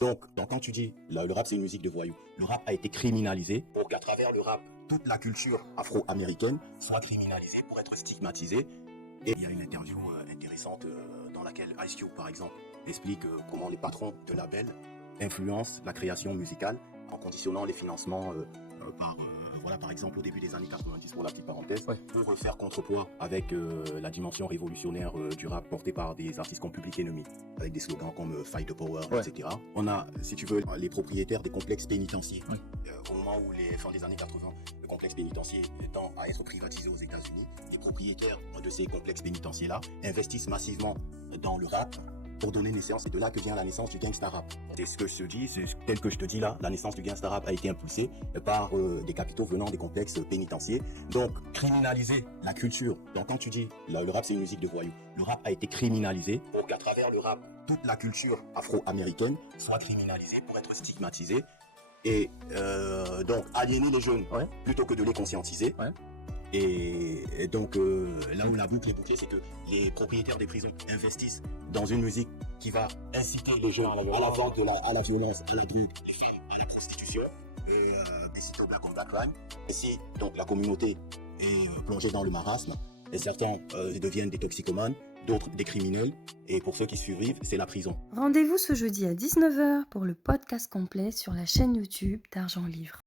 Donc quand tu dis le rap c'est une musique de voyous, le rap a été criminalisé pour qu'à travers le rap, toute la culture afro-américaine soit criminalisée pour être stigmatisée. Et il y a une interview intéressante dans laquelle Ice Cube, par exemple, explique comment les patrons de labels influencent la création musicale en conditionnant les financements par exemple, au début des années 90, pour la petite parenthèse, pour faire contrepoids avec la dimension révolutionnaire du rap portée par des artistes comme Public Enemy, avec des slogans comme Fight the Power, etc. On a, si tu veux, les propriétaires des complexes pénitentiaires. Au moment où fin des années 80, le complexe pénitentiaire tend à être privatisé aux États-Unis, les propriétaires de ces complexes pénitentiaires-là investissent massivement dans le rap pour donner naissance. C'est de là que vient la naissance du gangsta rap. C'est ce que je te dis, c'est tel que je te dis là, la naissance du gangsta rap a été impulsée par des capitaux venant des complexes pénitentiaires. Donc, criminaliser la culture. Donc, quand tu dis le rap c'est une musique de voyous, le rap a été criminalisé pour qu'à travers le rap, toute la culture afro-américaine soit criminalisée pour être stigmatisée. Et donc, aliéner les jeunes plutôt que de les conscientiser. Et donc, là où la boucle est bouclée, c'est que les propriétaires des prisons investissent dans une musique qui va inciter les jeunes à la vente, à la violence, à la drogue, les femmes, à la prostitution, et inciter au black on black crime. Et si donc la communauté est plongée dans le marasme, et certains deviennent des toxicomanes, d'autres des criminels, et pour ceux qui survivent, c'est la prison. Rendez-vous ce jeudi à 19h pour le podcast complet sur la chaîne YouTube d'Argent Livre.